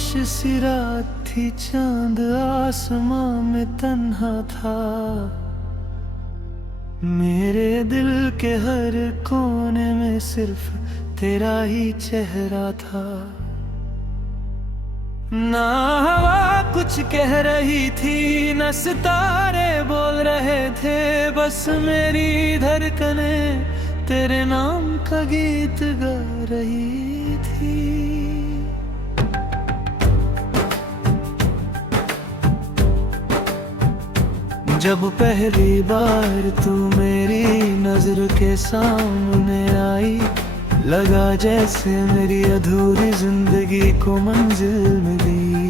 खामोश सी रात थी, चांद आसमां में तन्हा था। मेरे दिल के हर कोने में सिर्फ तेरा ही चेहरा था। ना हवा कुछ कह रही थी, न सितारे बोल रहे थे, बस मेरी धड़कनें तेरे नाम का गीत गा रही थी। जब पहली बार तू मेरी नजर के सामने आई, लगा जैसे मेरी अधूरी जिंदगी को मंजिल मिली।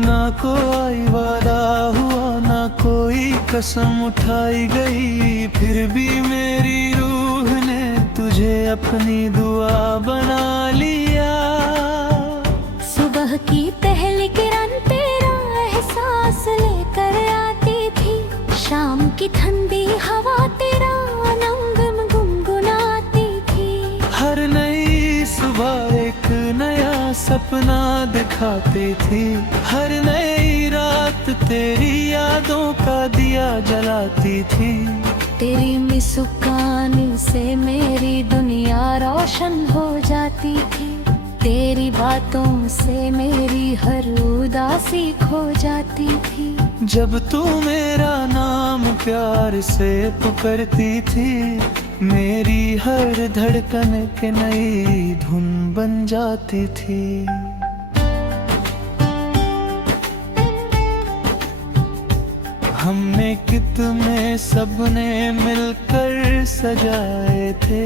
ना कोई वादा हुआ, ना कोई कसम उठाई गई, फिर भी मेरी रूह ने तुझे अपनी दुआ बना लिया। सुबह की पहली किरण तेरा एहसास लेकर आती थी, शाम की ठंडी हवा तेरा नंगम गुनगुनाती थी। हर नई सुबह एक नया सपना दिखाती थी, हर नई रात तेरी यादों का दिया जलाती थी। तेरी मुस्कान से मेरी दुनिया रोशन हो जाती थी, तेरी बातों से मेरी हर उदासी खो जाती थी। जब तू मेरा नाम प्यार से पुकारती थी, मेरी हर धड़कन के नई धुन बन जाती थी। हमने कितने सपने मिलकर सजाए थे,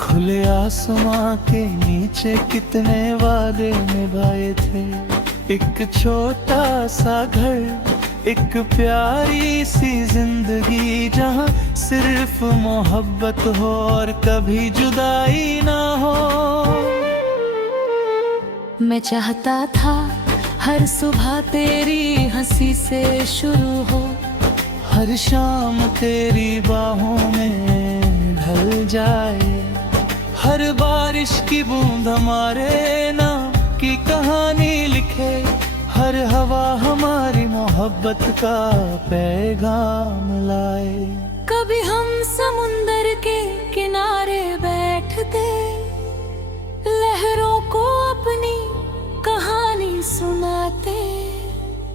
खुले आसमां के नीचे कितने वादे निभाए थे। एक छोटा सा घर, एक प्यारी सी जिंदगी, जहां सिर्फ मोहब्बत हो और कभी जुदाई ना हो। मैं चाहता था हर सुबह तेरी हंसी से शुरू हो, हर शाम तेरी बाहों में ढल जाए, हर बारिश की बूंद हमारे नाम की कहानी लिखे, हर हवा हमारी मोहब्बत का पैगाम लाए। कभी हम समुंदर के किनारे बैठते, लहरों को अपनी कहानी सुनाते,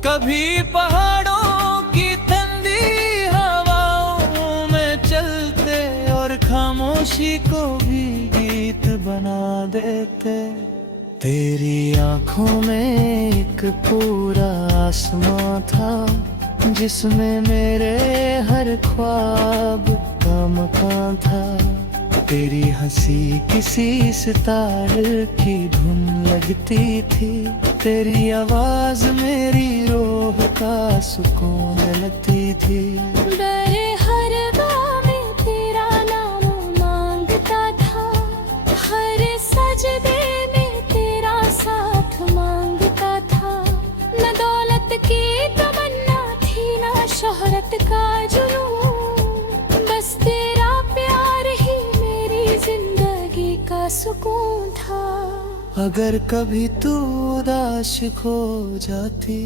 कभी पहाड़ों की ठंडी हवाओं में चलते, और खामोशी को भी गीत बना देते। तेरी आंखों में एक पूरा आसमां था, जिसमें मेरे हर ख्वाब का मकान था। तेरी हंसी किसी सितारे की धुन लगती थी, तेरी आवाज मेरी रूह का सुकून लगती थी। मेरे हर गाँव में तेरा नाम मांगता था, हर सजदे में तेरा साथ मांगता था। न दौलत की तमन्ना थी, न शोहरत का जुनून, बस तेरा प्यार ही मेरी जिंदगी का सुकून था। अगर कभी तू उदास हो जाती,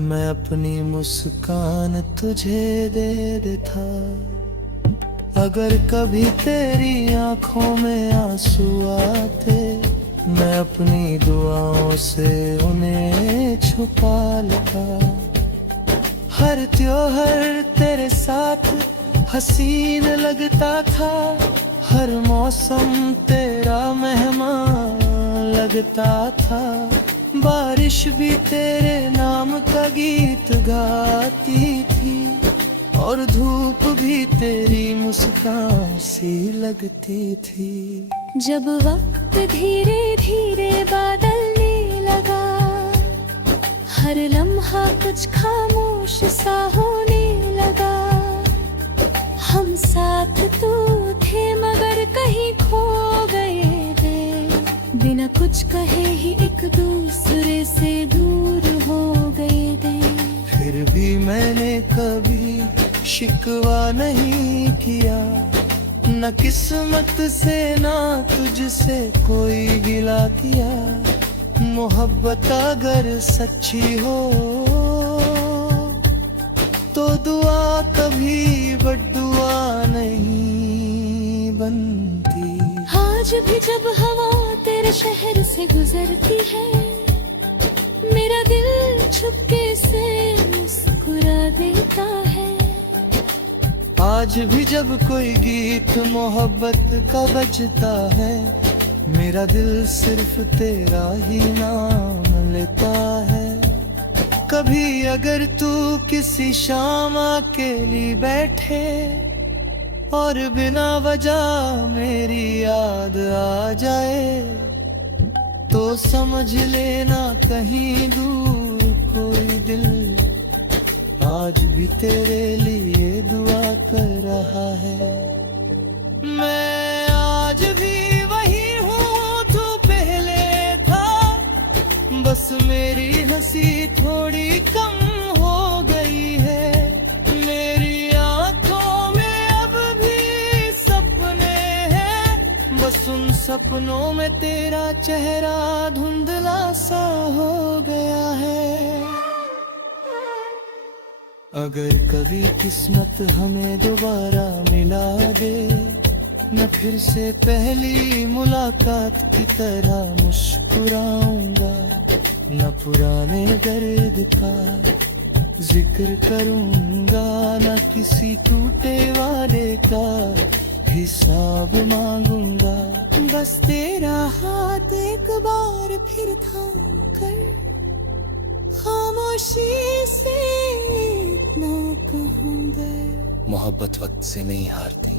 मैं अपनी मुस्कान तुझे दे देता। अगर कभी तेरी आंखों में आंसू आते, मैं अपनी दुआओं से उन्हें छुपा लेता। हर त्योहार तेरे साथ हसीन लगता था, हर मौसम तेरा मेहमान लगता था। बारिश भी तेरे नाम का गीत गाती थी, और धूप भी तेरी मुस्कान सी लगती थी। जब वक्त धीरे धीरे बदलने लगा, हर लम्हा कुछ खामोश सा होने लगा। हम साथ तो थे मगर कहीं खो गए थे, बिना कुछ कहे ही एक दूसरे से दूर हो गए थे। फिर भी मैंने कभी शिकवा नहीं किया, न किस्मत से ना तुझसे कोई गिला किया। मोहब्बत अगर सच्ची हो तो दुआ कभी बद्दुआ नहीं बनती। आज भी जब हवा तेरे शहर से गुजरती है, मेरा दिल चुपके से मुस्कुरा देता है। आज भी जब कोई गीत मोहब्बत का बजता है, मेरा दिल सिर्फ तेरा ही नाम लेता है। कभी अगर तू किसी शाम अकेली बैठे और बिना वजह मेरी याद आ जाए, तो समझ लेना कहीं दूर कोई दिल आज भी तेरे लिए दुआ कर रहा है। मैं आज भी वही हूँ तू पहले था, बस मेरी हंसी थोड़ी कम हो गई है। मेरी आंखों में अब भी सपने हैं, बस उन सपनों में तेरा चेहरा धुंधला सा हो गया है। अगर कभी किस्मत हमें दोबारा मिला दे, मैं फिर से पहली मुलाकात की तरह मुस्कुराऊंगा। न पुराने दर्द का जिक्र करूंगा, न किसी टूटे वादे का हिसाब मांगूंगा। बस तेरा हाथ एक बार फिर थाम कर खामोशी से इतना कहूंगा। मोहब्बत वक्त से नहीं हारती,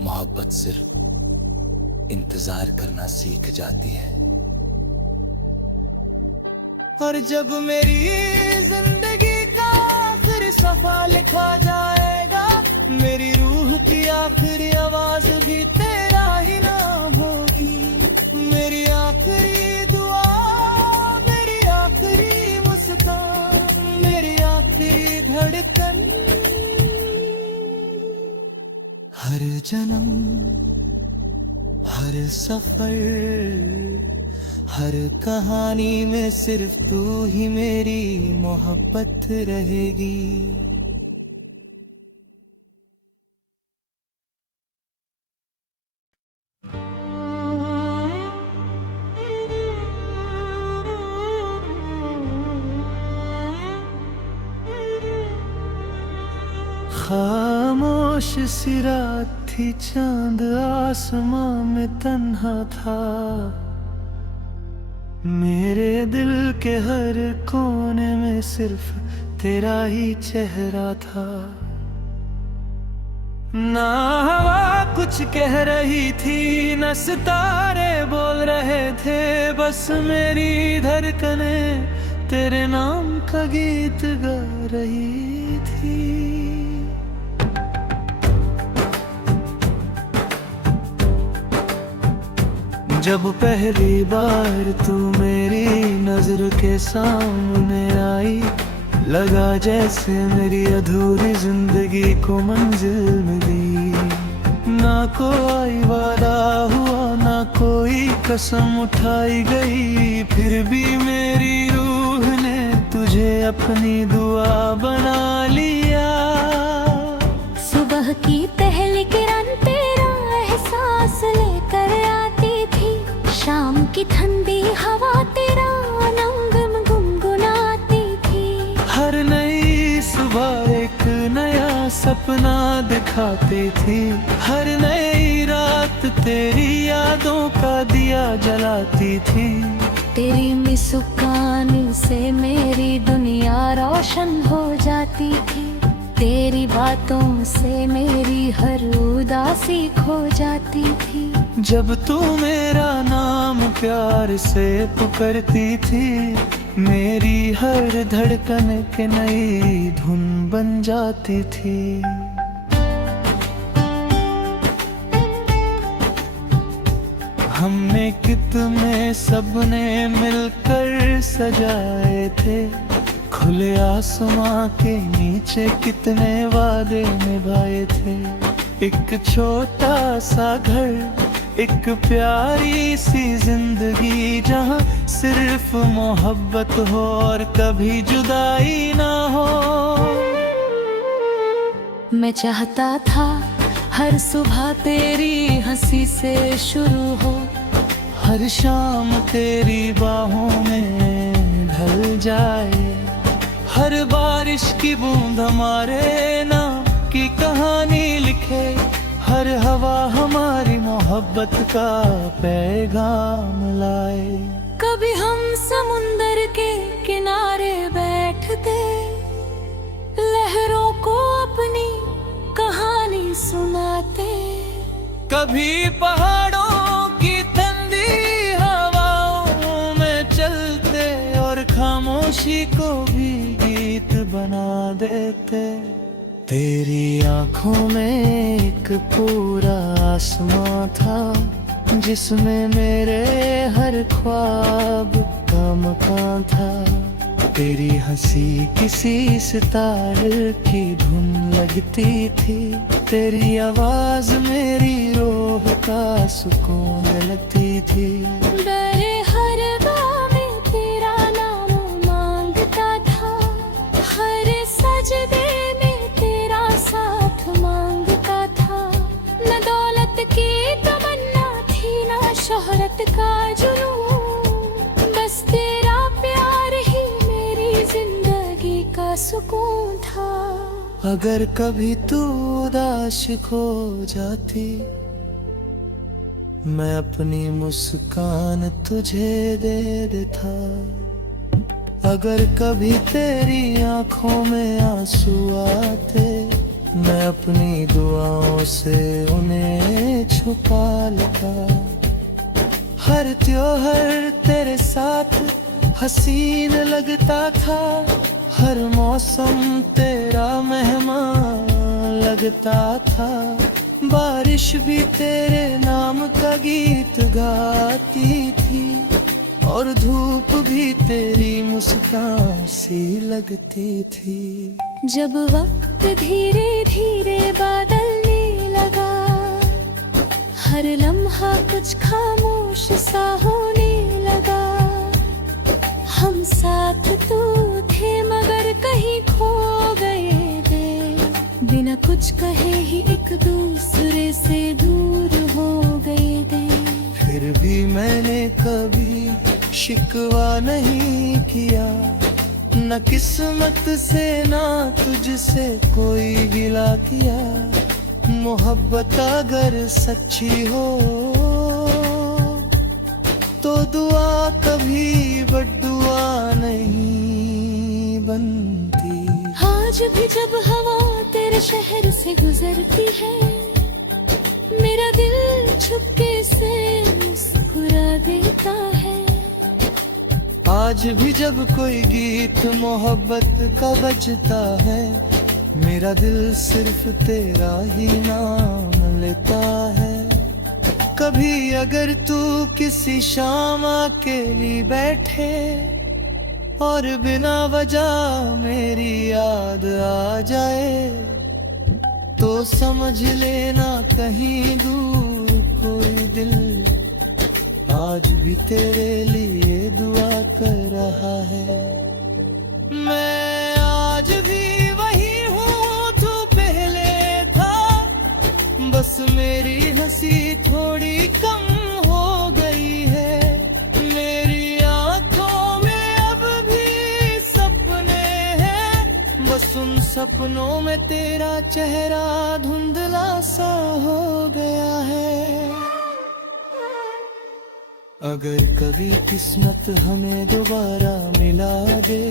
मोहब्बत सिर्फ इंतजार करना सीख जाती है। और जब मेरी जिंदगी का आखिरी सफा लिखा जाएगा, मेरी रूह की आखिरी आवाज भी तेरा ही नाम होगी। मेरी आखिरी दुआ, मेरी आखिरी मुस्कान, मेरी आखिरी धड़कन, हर जन्म, हर सफर, हर कहानी में सिर्फ तू ही मेरी मोहब्बत रहेगी। खामोश सी रात थी, चांद आसमां में तन्हा था। मेरे दिल के हर कोने में सिर्फ तेरा ही चेहरा था। ना हवा कुछ कह रही थी, न सितारे बोल रहे थे, बस मेरी धड़कनें तेरे नाम का गीत गा रही थी। जब पहली बार तू मेरी नजर के सामने आई, लगा जैसे मेरी अधूरी जिंदगी को मंजिल मिली। ना कोई वादा हुआ, ना कोई कसम उठाई गई, फिर भी मेरी रूह ने तुझे अपनी दुआ बना लिया। सुबह की पहली किरण तेरा एहसास लेकर आती थी, शाम की ठंडी हवा तेरा नंगम गुनगुनाती थी। हर नई सुबह एक नया सपना दिखाती थी, हर नई रात तेरी यादों का दिया जलाती थी। तेरी मुस्कान से मेरी दुनिया रोशन हो जाती थी, तेरी बातों से मेरी हर उदासी खो जाती थी। जब तू मेरा नाम प्यार से पुकारती थी, मेरी हर धड़कन के नई धुन बन जाती थी। हमने कितने सबने मिलकर सजाए थे, खुले आसमां के नीचे कितने वादे निभाए थे। एक छोटा सा घर, एक प्यारी सी जिंदगी जहाँ सिर्फ मोहब्बत हो और कभी जुदाई ना हो। मैं चाहता था हर सुबह तेरी हंसी से शुरू हो, हर शाम तेरी बाहों में ढल जाए, हर बारिश की बूंद हमारे नाम की कहानी लिखे, हर हवा हमारी मोहब्बत का पैगाम लाए। कभी हम समुंदर के किनारे बैठते, लहरों को अपनी कहानी सुनाते, कभी पहाड़ों की ठंडी हवाओं में चलते और खामोशी को भी गीत बना देते। तेरी आंखों में एक पूरा आसमां था, जिसमें मेरे हर ख्वाब का मकान था। तेरी हंसी किसी सितारे की धुन लगती थी, तेरी आवाज मेरी रूह का सुकून लगती थी। मेरे हर गाँव में तेरा नाम मांगता था, हर सजदे में तेरा साथ मांगता था। न दौलत की तमन्ना थी, न शोहरत का जुनून, बस तेरा प्यार ही मेरी जिंदगी का सुकून था। अगर कभी तू उदास हो जाती, मैं अपनी मुस्कान तुझे दे देता। अगर कभी तेरी आंखों में आंसू आते, मैं अपनी दुआओं से उन्हें छुपा लेता। हर त्योहार तेरे साथ हसीन लगता था, हर मौसम तेरा मेहमान लगता था। बारिश भी तेरे नाम का गीत गाती थी, और धूप भी तेरी मुस्कान सी लगती थी। जब वक्त धीरे धीरे बदलने लगा, हर लम्हा कुछ खामोश सा होने लगा। हम साथ तो थे मगर कहीं खो गए थे, बिना कुछ कहे ही एक दूसरे से दूर हो गए थे। फिर भी मैंने कभी शिकवा नहीं किया, न किस्मत से ना तुझसे कोई गिला किया। मोहब्बत अगर सच्ची हो तो दुआ कभी बद्दुआ नहीं बनती। आज भी जब हवा तेरे शहर से गुजरती है, मेरा दिल चुपके से मुस्कुरा देता है। आज भी जब कोई गीत मोहब्बत का बजता है, मेरा दिल सिर्फ तेरा ही नाम लेता है। कभी अगर तू किसी शाम अकेली बैठे और बिना वजह मेरी याद आ जाए, तो समझ लेना कहीं दूर कोई दिल आज भी तेरे लिए दुआ कर रहा है। मैं आज भी वही हूँ जो पहले था, बस मेरी हंसी थोड़ी कम हो गई है। मेरी आंखों में अब भी सपने हैं, बस उन सपनों में तेरा चेहरा धुंधला सा हो गया है। अगर कभी किस्मत हमें दोबारा मिला दे,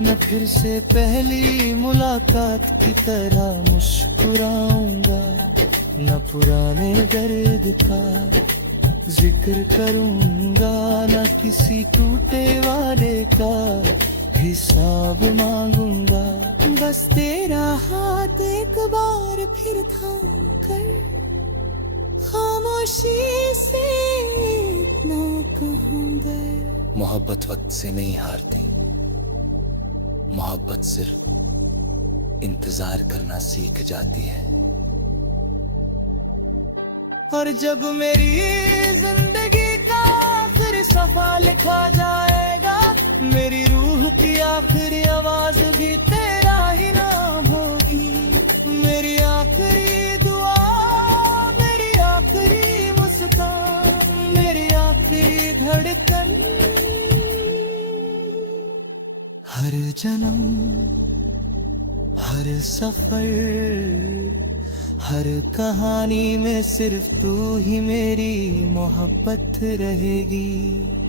मैं फिर से पहली मुलाकात की तरह मुस्कुराऊंगा। न पुराने दर्द का जिक्र करूंगा, न किसी टूटे वादे का हिसाब मांगूंगा। बस तेरा हाथ एक बार फिर थाम कर खामोशी से इतना कहूंगा। मोहब्बत वक्त से नहीं हारती, मोहब्बत सिर्फ इंतजार करना सीख जाती है। और जब मेरी जिंदगी का आखिरी सफा लिखा जाएगा, मेरी रूह की आखिरी आवाज भी तेरा ही नाम होगी। मेरी आखिरी दुआ, मेरी आखिरी मुस्कान, मेरी आखिरी धड़कन, हर जन्म, हर सफर, हर कहानी में सिर्फ तू ही मेरी मोहब्बत रहेगी।